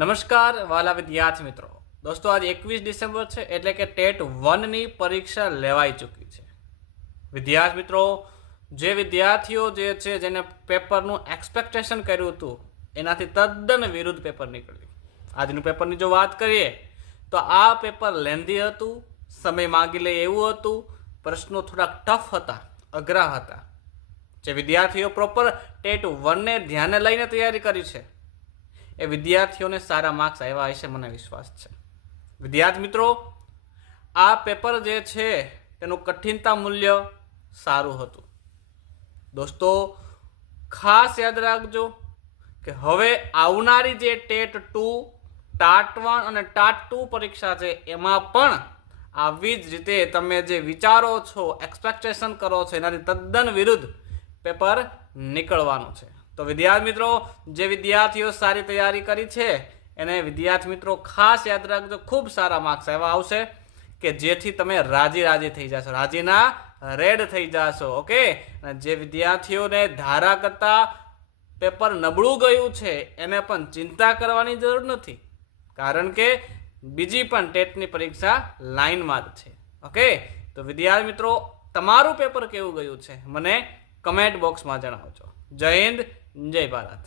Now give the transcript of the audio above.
નમસ્કાર વાલા વિદ્યાર્થી મિત્રો. દોસ્તો આજ 21 ડિસેમ્બર છે એટલે કે ટેટ 1 ની પરીક્ષા લેવાઈ ચૂકી છે. વિદ્યાર્થી મિત્રો, જે વિદ્યાર્થીઓ જે છે જેને પેપરનું એક્સપેક્ટેશન કર્યું હતું એનાથી તદ્દન વિરુદ્ધ પેપર નીકળ્યું. આજનું પેપરની જો વાત કરીએ તો આ પેપર લેન્ધી હતું, સમય માંગી લે એવું હતું, પ્રશ્નો થોડાક ટફ હતા, અઘરા હતા. જે વિદ્યાર્થીઓ પ્રોપર ટેટ 1 ને ધ્યાને લઈને તૈયારી કરી છે એ વિદ્યાર્થીઓને સારા માર્ક્સ આવ્યા હશે, મને વિશ્વાસ છે. વિદ્યાર્થી મિત્રો, આ પેપર જે છે તેનું કઠિનતા મૂલ્ય સારું હતું. દોસ્તો ખાસ યાદ રાખજો કે હવે આવનારી જે ટેટ 2, ટાટ 1 અને ટાટ 2 પરીક્ષા છે એમાં પણ આવી જ રીતે તમે જે વિચારો છો, એક્સપેક્ટેશન કરો છો એનાથી તદ્દન વિરુદ્ધ પેપર નીકળવાનું છે. તો વિદ્યાર્થી મિત્રો, જે વિદ્યાર્થીઓ સારી તૈયારી કરી છે એને વિદ્યાર્થી મિત્રો ખાસ યાદ રાખજો, ખૂબ સારા માર્ક્સ એવા આવશે કે જેથી તમે રાજી થઈ જશો, રાજીના રેડ થઈ જશો. ઓકે, અને જે વિદ્યાર્થીઓને ધારા કરતા પેપર નબળું ગયું છે એને પણ ચિંતા કરવાની જરૂર નથી, કારણ કે બીજી પણ ટેટની પરીક્ષા લાઈનમાં જ છે. ઓકે, તો વિદ્યાર્થી મિત્રો, તમારું પેપર કેવું ગયું છે મને કમેન્ટ બોક્સમાં જણાવજો. જય હિન્દ, જય ભારત.